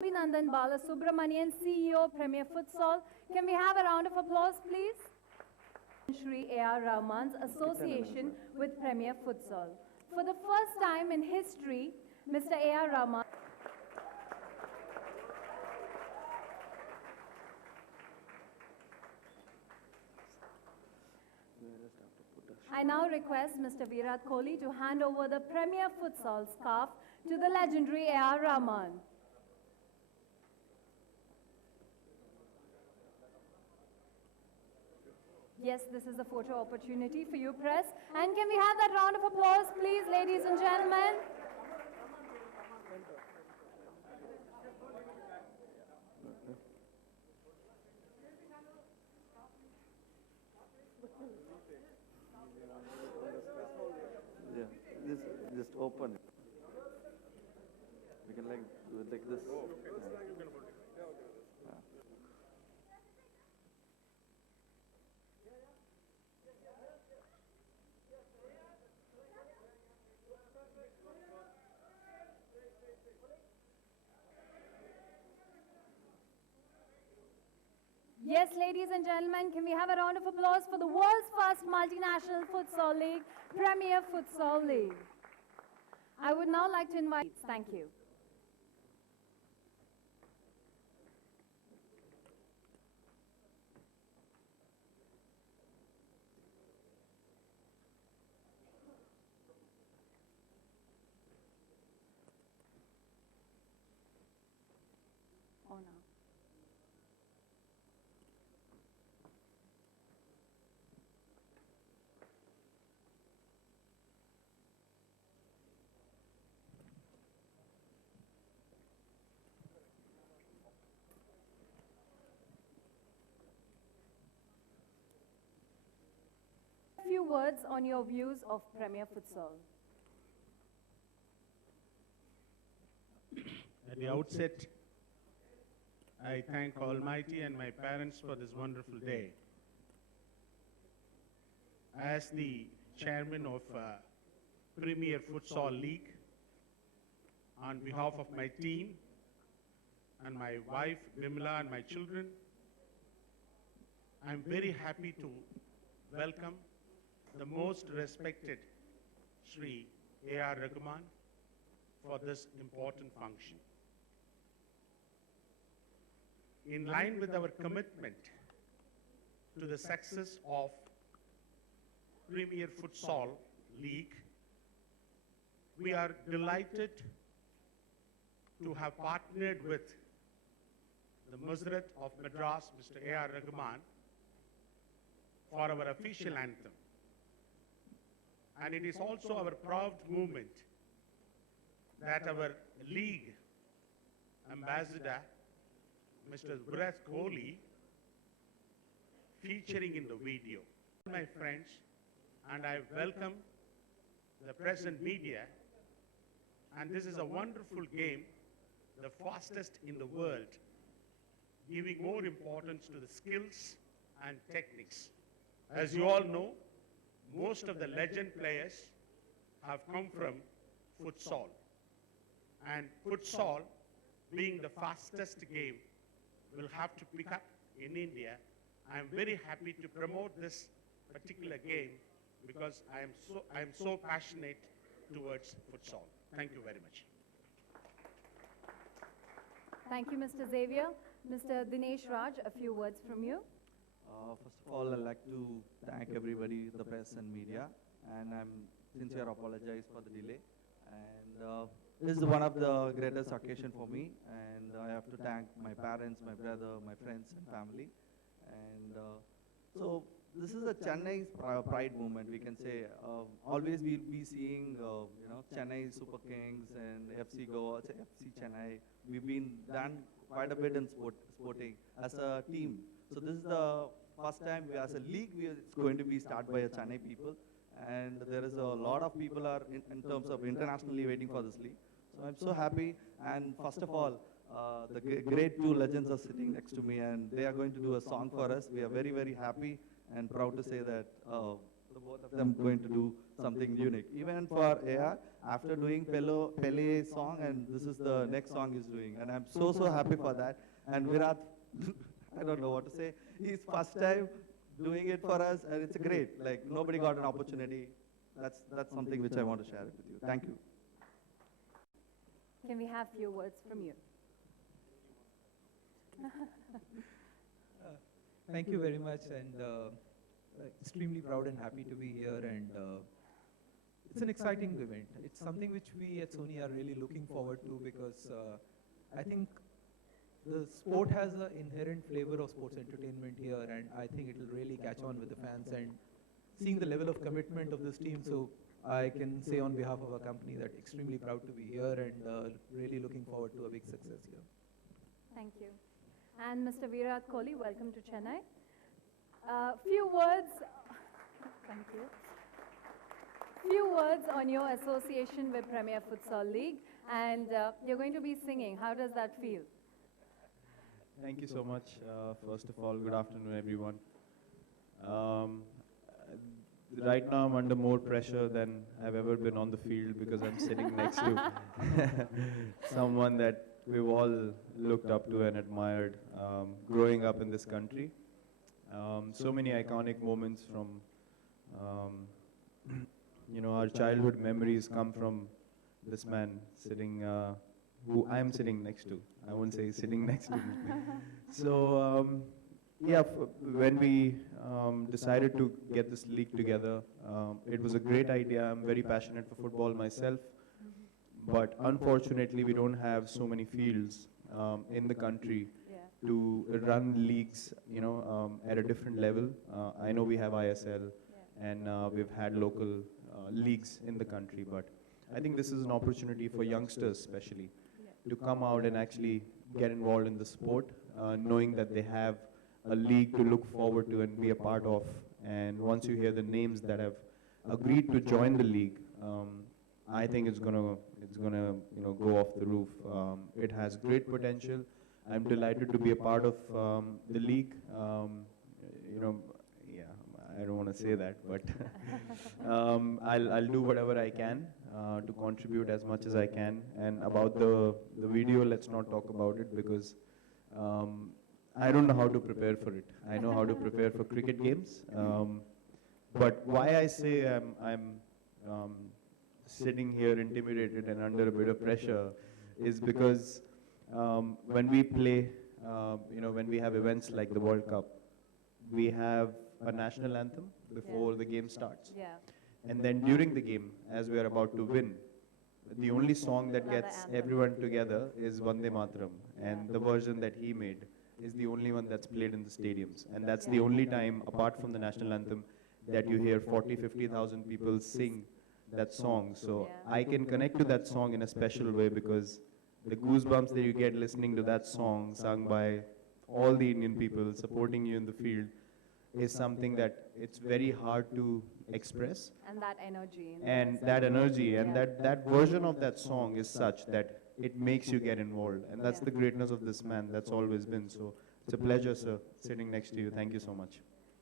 Abhinandan Balasubramanian, CEO, Premier Futsal. Can we have a round of applause, please? Shri A.R. Rahman's association with Premier Futsal. For the first time in history, Mr. A.R. Rahman. I now request Mr. Virat Kohli to hand over the Premier Futsal scarf to the legendary A.R. Rahman. Yes, this is a photo opportunity for you, press. And can we have that round of applause, please, ladies and gentlemen? Yeah, just open it. We can like do it like this. Oh, okay. Yes, ladies and gentlemen, can we have a round of applause for the world's first multinational futsal league, Premier Futsal League? I would now like to invite, thank you. Oh no. A few words on your views of Premier Futsal. At the outset, I thank Almighty and my parents for this wonderful day. As the chairman of Premier Futsal League, on behalf of my team and my wife Vimla and my children, I'm very happy to welcome the most respected Shri A.R. Rahman for this important function. In line with our commitment to the success of Premier Futsal League, we are delighted to have partnered with the Muzrat of Madras, Mr. A.R. Rahman, for our official anthem. And it is also our proud moment that our league ambassador, Mr. Virat Kohli, featuring in the video. My friends, and I welcome the press and media, and this is a wonderful game, the fastest in the world, giving more importance to the skills and techniques. As you all know, most of the legend players have come from futsal. And futsal, being the fastest game, will have to pick up in India. I am very happy to promote this particular game because I am so passionate towards futsal. Thank you very much. Thank you, Mr. Xavier. Mr. Dinesh Raj, a few words from you. First of all, I'd like to thank everybody, the press and media, and I'm sincere apologize for the delay. And this is one of the greatest occasion for me, and I have to thank my parents, my brother, my friends and family. And so this is a Chennai pride movement, we can say. Always we'll be seeing, Chennai Super Kings and FC Goa, FC Chennai. We've been done quite a bit in sporting as a team. So this is the first time as a league it's going to be started by a Chennai people. And there is a lot of people are in terms of internationally waiting for this league. So I'm so happy. And first of all, the great two legends are sitting next to me and they are going to do a song for us. We are very, very happy and proud to say that the both of them going to do something unique. Even for AR, after doing Pele song, and this is the next song he's doing, and I'm so happy for that. And Virat, I don't know what to say. He's first time doing it for us, and it's great. Like nobody got an opportunity. That's something which I want to share with you. Thank you. Can we have few words from you? Thank you very much, and extremely proud and happy to be here. And it's an exciting event. It's something which we at Sony are really looking forward to, because I think the sport has an inherent flavor of sports entertainment here, and I think it will really catch on with the fans. And seeing the level of commitment of this team, so I can say on behalf of our company that extremely proud to be here, and really looking forward to a big success here. Thank you. And Mr. Virat Kohli, welcome to Chennai. Few words, thank you. Few words on your association with Premier Futsal League, and you're going to be singing. How does that feel? Thank you so much. First of all, good afternoon, everyone. Right now, I'm under more pressure than I've ever been on the field, because I'm sitting next to someone that we've all looked up to and admired growing up in this country. So many iconic moments from, our childhood memories come from this man sitting, who I'm sitting next to. I won't say sitting next to me. So, when we decided to get this league together, it was a great idea. I'm very passionate for football myself. But unfortunately, we don't have so many fields in the country to run leagues, at a different level. I know we have ISL, and we've had local leagues in the country, but I think this is an opportunity for youngsters especially to come out and actually get involved in the sport, knowing that they have a league to look forward to and be a part of. And once you hear the names that have agreed to join the league, I think it's gonna go off the roof. It has great potential. I'm delighted to be a part of the league. I don't want to say that, but I'll do whatever I can to contribute as much as I can. And about the video, let's not talk about it, because I don't know how to prepare for it. I know how to prepare for cricket games. But why I say I'm sitting here intimidated and under a bit of pressure is because when we play, when we have events like the World Cup, we have a national anthem before the game starts. Yeah. And then during the game, as we are about to win, the only song that gets everyone together is Vande Mataram. And the version that he made is the only one that's played in the stadiums. And that's the only time, apart from the national anthem, that you hear 40,000-50,000 people sing that song. So I can connect to that song in a special way, because the goosebumps that you get listening to that song sung by all the Indian people supporting you in the field is something that it's very hard to express. And that energy. And that energy and that version of that song is such that it makes you get involved. And that's the greatness of this man. That's always been. So it's a pleasure, sir, sitting next to you. Thank you so much.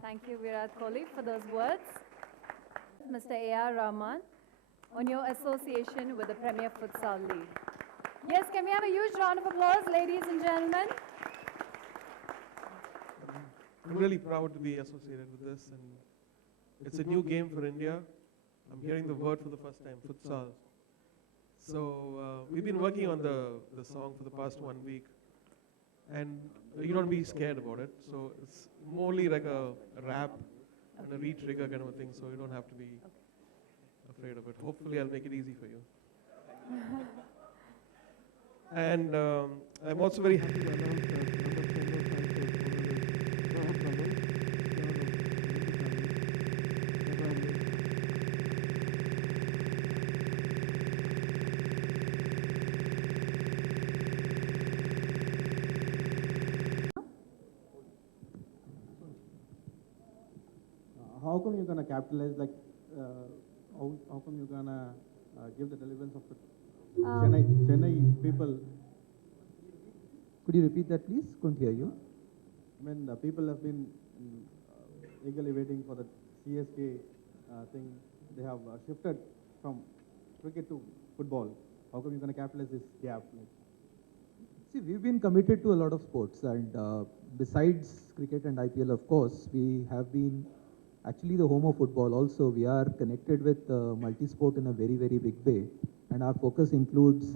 Thank you, Virat Kohli, for those words. Mr. A.R. Rahman, on your association with the Premier Futsal League. Yes, can we have a huge round of applause, ladies and gentlemen? I'm really proud to be associated with this, and it's a new game for India. I'm hearing the word for the first time, futsal. So we've been working on the song for the past 1 week, and you don't be scared about it. So it's morely like a rap and a re-trigger kind of a thing, so you don't have to be afraid of it. Hopefully I'll make it easy for you. And I'm also very happy to announce that how come you're going to capitalize, like, how come you're going to give the relevance of the Chennai people? Could you repeat that, please? Couldn't hear you. I mean, the people have been eagerly waiting for the CSK thing, they have shifted from cricket to football. How come you're going to capitalize this gap? Like, See, we've been committed to a lot of sports, and besides cricket and IPL, of course, we have been actually the home of football also. We are connected with multi-sport in a very, very big way, and our focus includes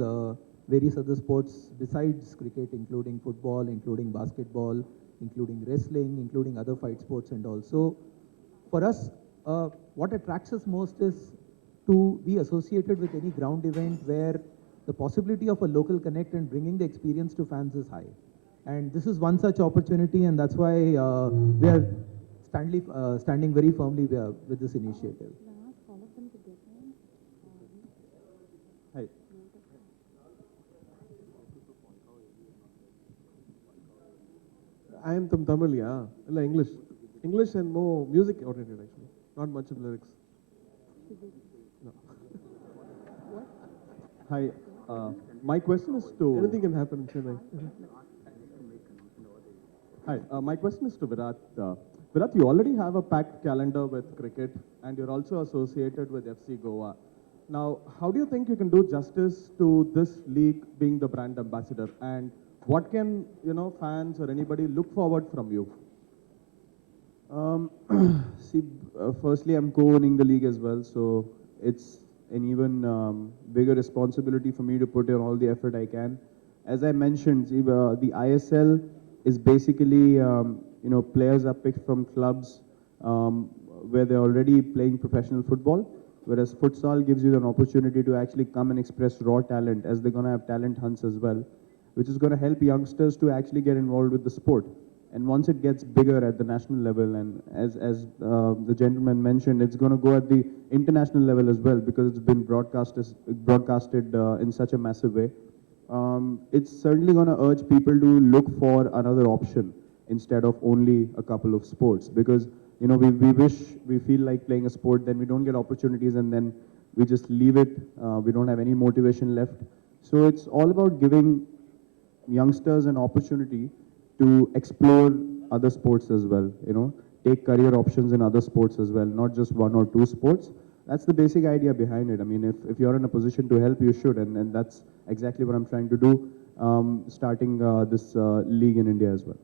various other sports besides cricket, including football, including basketball, including wrestling, including other fight sports and all. So, for us, what attracts us most is to be associated with any ground event where the possibility of a local connect and bringing the experience to fans is high. And this is one such opportunity, and that's why we are standing very firmly with this initiative. hi. I am from Tamil, yeah. Illa English. English and more music oriented actually. Not much of lyrics. No. Hi, my question is to Anything can happen in Chennai. Hi, my question is to Virat. Virat, you already have a packed calendar with cricket, and you're also associated with FC Goa. Now, how do you think you can do justice to this league being the brand ambassador, and what can fans or anybody look forward from you? See, firstly, I'm co-owning the league as well, so it's an even bigger responsibility for me to put in all the effort I can. As I mentioned, see, the ISL is basically, players are picked from clubs where they're already playing professional football, whereas futsal gives you an opportunity to actually come and express raw talent, as they're going to have talent hunts as well, which is going to help youngsters to actually get involved with the sport. And once it gets bigger at the national level, and as the gentleman mentioned, it's going to go at the international level as well, because it's been broadcasted in such a massive way. It's certainly going to urge people to look for another option instead of only a couple of sports, because we feel like playing a sport, then we don't get opportunities, and then we just leave it. We don't have any motivation left. So it's all about giving youngsters an opportunity to explore other sports as well, take career options in other sports as well, not just one or two sports. That's the basic idea behind it. I mean, if you're in a position to help, you should, and that's exactly what I'm trying to do, starting this league in India as well.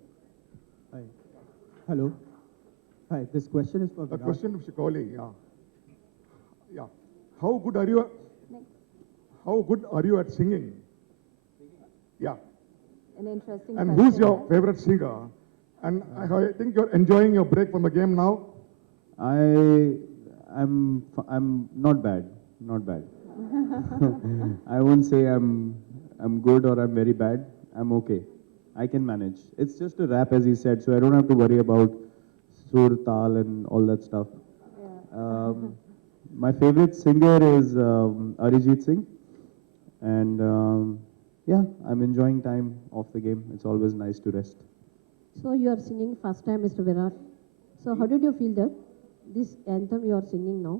Hi. Hello. Hi, this question is for A Virat. question of Kohli, yeah. Yeah. How good are you? How good are you at singing? Yeah. An interesting And question. who's your favorite singer? And I think you're enjoying your break from the game now. I'm not bad, not bad. I won't say I'm good or I'm very bad. I'm okay. I can manage. It's just a rap, as he said, so I don't have to worry about sur, tal, and all that stuff. Yeah. My favorite singer is Arijit Singh, and yeah, I'm enjoying time off the game. It's always nice to rest. So you are singing first time, Mr. Virat. So how did you feel that this anthem you are singing now?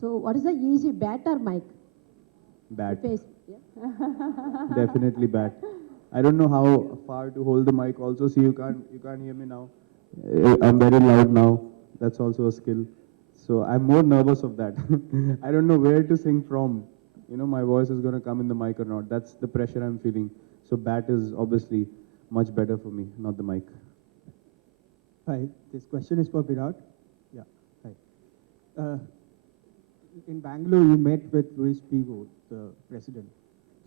So what is the easy, bat or mic? Bad. Face, yeah. Definitely bad. I don't know how far to hold the mic also. See, you can't hear me now. I'm very loud now. That's also a skill. So I'm more nervous of that. I don't know where to sing from. My voice is going to come in the mic or not. That's the pressure I'm feeling. So bat is obviously much better for me, not the mic. Hi, this question is for Virat. Yeah, hi. In Bangalore, you met with Luis Figo, the president.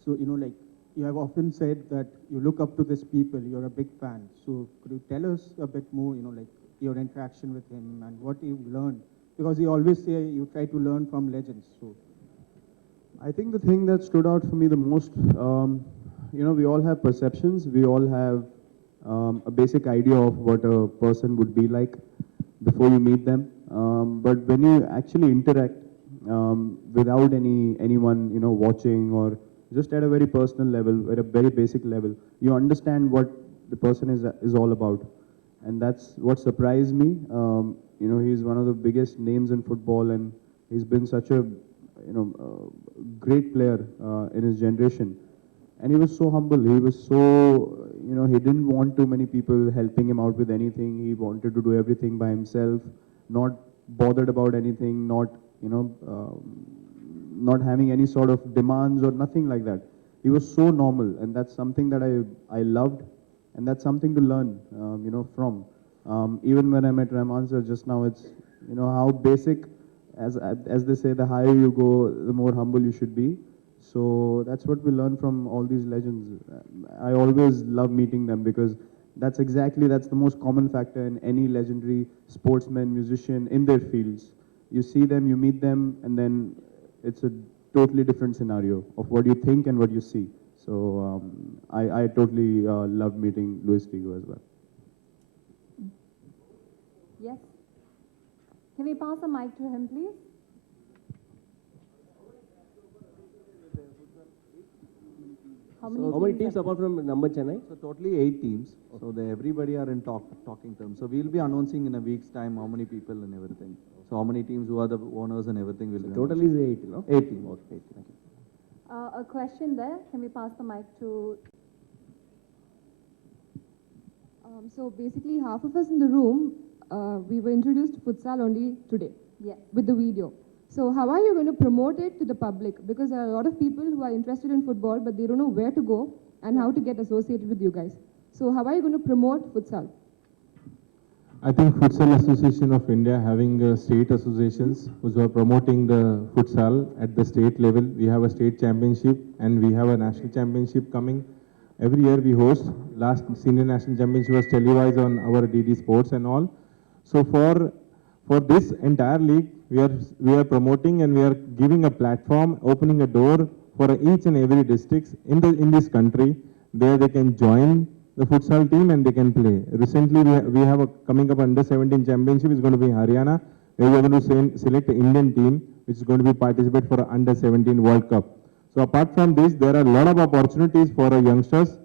So, like, you have often said that you look up to these people, you're a big fan. So, could you tell us a bit more, like, your interaction with him and what you learned? Because you always say you try to learn from legends. So, I think the thing that stood out for me the most, we all have perceptions. We all have a basic idea of what a person would be like before you meet them. But when you actually interact without anyone, watching, or just at a very personal level, at a very basic level, you understand what the person is all about. And that's what surprised me. He's one of the biggest names in football, and he's been such a great player in his generation. And he was so humble. He was so, he didn't want too many people helping him out with anything. He wanted to do everything by himself, not bothered about anything, not, not having any sort of demands or nothing like that. He was so normal, and that's something that I loved, and that's something to learn, from. Even when I met Rahman sir just now, it's, how basic, as they say, the higher you go, the more humble you should be. So that's what we learn from all these legends. I always love meeting them because that's the most common factor in any legendary sportsman, musician in their fields. You see them, you meet them, and then it's a totally different scenario of what you think and what you see. So I totally love meeting Luis Figo as well. Yes. Can we pass the mic to him, please? How many teams apart from number Chennai? So totally 8 teams. So everybody are in talking terms. So we'll be announcing in a week's time how many people and everything. So how many teams, who are the owners and everything will be Total is 8, no? 8 teams. Okay. 8 teams. A question there. Can we pass the mic to... So basically, half of us in the room, we were introduced to futsal only today. Yes. With the video. So how are you going to promote it to the public? Because there are a lot of people who are interested in football, but they don't know where to go and how to get associated with you guys. So how are you going to promote futsal? I think Futsal Association of India having state associations which are promoting the futsal at the state level. We have a state championship and we have a national championship coming. Every year we host. Last senior national championship was televised on our DD Sports and all. So for this entire league, we are promoting and we are giving a platform, opening a door for each and every districts in this country. There they can join the futsal team and they can play. Recently we have a coming up under 17 championship is going to be in Haryana, where we are going to select the Indian team which is going to be participate for under 17 World Cup. So apart from this, there are a lot of opportunities for youngsters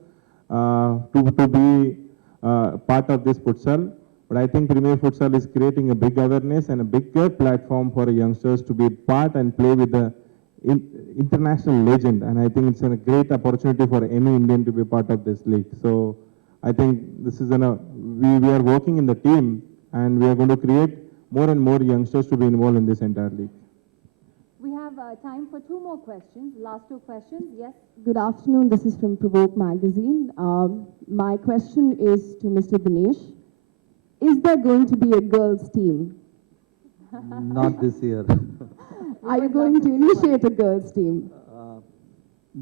to be part of this futsal. But I think Premier Futsal is creating a big awareness and a bigger platform for youngsters to be part and play with the international legend. And I think it's a great opportunity for any Indian to be part of this league. So I think this is we are working in the team and we are going to create more and more youngsters to be involved in this entire league. We have time for 2 more questions. Last 2 questions. Yes. Good afternoon. This is from Provoke Magazine. My question is to Mr. Dinesh. Is there going to be a girls' team? Not this year. Are you going to initiate a girls' team?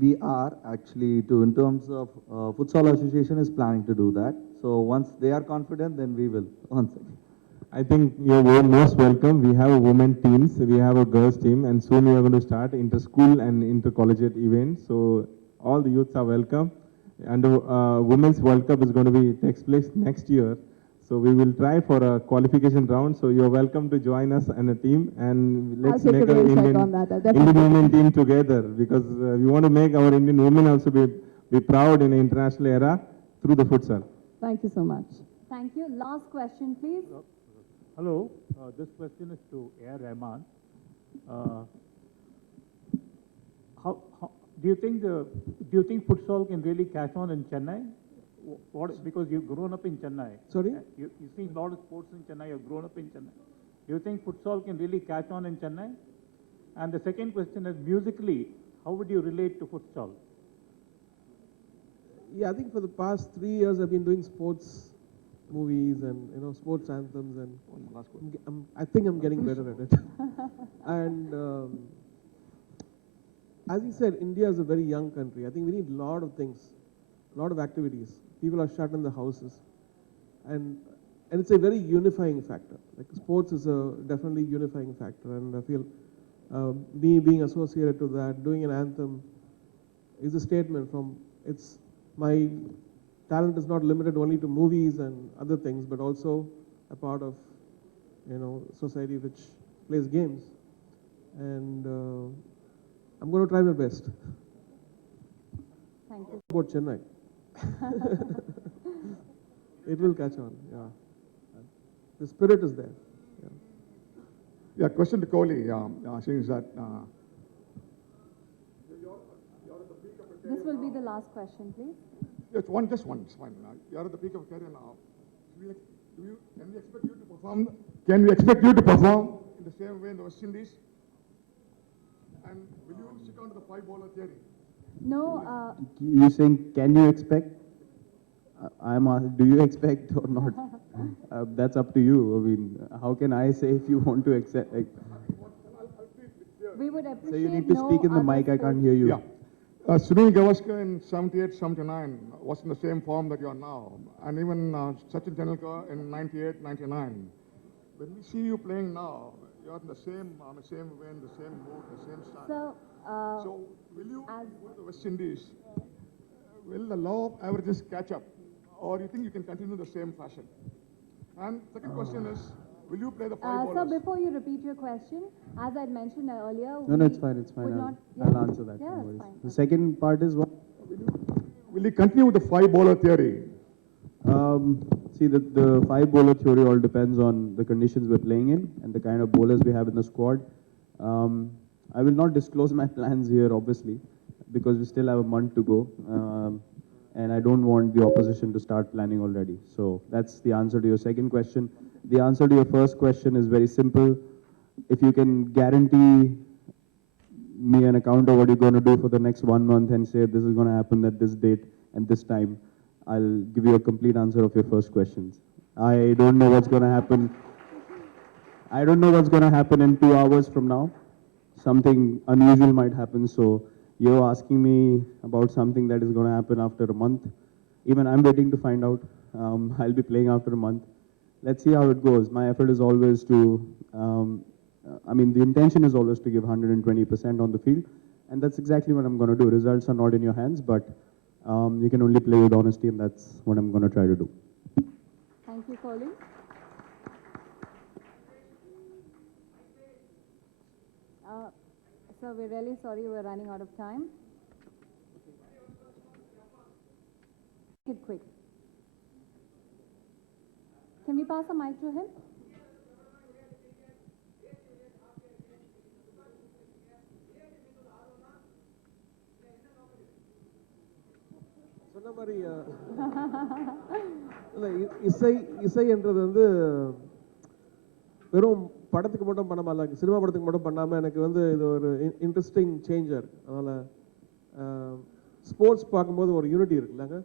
We are actually, in terms of Futsal Association is planning to do that. So once they are confident, then we will. One second. I think you're most welcome. We have a women teams, we have a girls team, and soon we are going to start inter-school and inter-collegiate events. So all the youths are welcome. And the Women's World Cup is going to takes place next year. So we will try for a qualification round. So you're welcome to join us and a team, and let's make an Indian women team together, because we want to make our Indian women also be proud in an international era through the futsal. Thank you so much. Thank you. Last question, please. Hello. This question is to A.R. Rahman. How do you think futsal can really catch on in Chennai? Because you've grown up in Chennai. Sorry? You've seen a lot of sports in Chennai, you've grown up in Chennai. Do you think futsal can really catch on in Chennai? And the second question is, musically, how would you relate to futsal? Yeah, I think for the past 3 years I've been doing sports movies and sports anthems, and I think I'm getting better at it. And as you said, India is a very young country. I think we need a lot of things, a lot of activities. People are shut in the houses, and it's a very unifying factor. Like sports is a definitely unifying factor, and I feel me being associated to that, doing an anthem, is a statement from my talent is not limited only to movies and other things, but also a part of society which plays games, and I'm going to try my best. Thank you. About Chennai. It will catch on, yeah. The spirit is there. Yeah, question to Kohli, saying that... This will be the last question, please. Just one, it's fine. You're at the peak of career now. Can we expect you to perform? Can we expect you to perform in the same way in the West Indies? And will you stick on to the five bowler theory? No, You saying, can you expect? I'm asked, do you expect or not? That's up to you. I mean, how can I say if you want to accept? we would appreciate So you need to no speak in the other mic. I sports. can't hear you. Yeah. Sunil Gavaskar in 78, 79 was in the same form that you are now. And even Sachin Tendulkar in 98, 99. When we see you playing now, you are in the same way, the same mood, the same style. So will you go to the West Indies? Will the law of averages catch up? Or you think you can continue the same fashion? And second question is, will you play the five So bowlers? before you repeat your question, as I mentioned earlier, No, it's fine. It's fine. would I'll not- answer that. Yeah, no that's worries. fine. The second part is what? Will you continue with the five bowler theory? See, the five bowler theory all depends on the conditions we're playing in and the kind of bowlers we have in the squad. I will not disclose my plans here, obviously, because we still have a month to go. And I don't want the opposition to start planning already. So that's the answer to your second question. The answer to your first question is very simple. If you can guarantee me an account of what you're going to do for the next 1 month and say this is going to happen at this date and this time, I'll give you a complete answer of your first questions. I don't know what's going to happen. I don't know what's going to happen in 2 hours from now. Something unusual might happen. So you're asking me about something that is going to happen after a month. Even I'm waiting to find out. I'll be playing after a month. Let's see how it goes. My effort is always to, the intention is always to give 120% on the field. And that's exactly what I'm going to do. Results are not in your hands, but you can only play with honesty, and that's what I'm going to try to do. Thank you, Kohli. So we're really sorry we're running out of time. Make it quick. Can we pass the mic to him? சொன்ன மாதிரி இல்லை இசைன்றது வந்து வெறும் படத்துக்கு மட்டும் பண்ணாமல் இல்லை cinema படத்துக்கு மட்டும் பண்ணாமல் எனக்கு வந்து இது ஒரு இன்ட்ரெஸ்டிங் சேஞ்சர். அதனால் ஸ்போர்ட்ஸ் பார்க்கும்போது ஒரு யூனிட்டி இருக்குல்லங்க.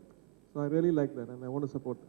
So I really like that and I want to support.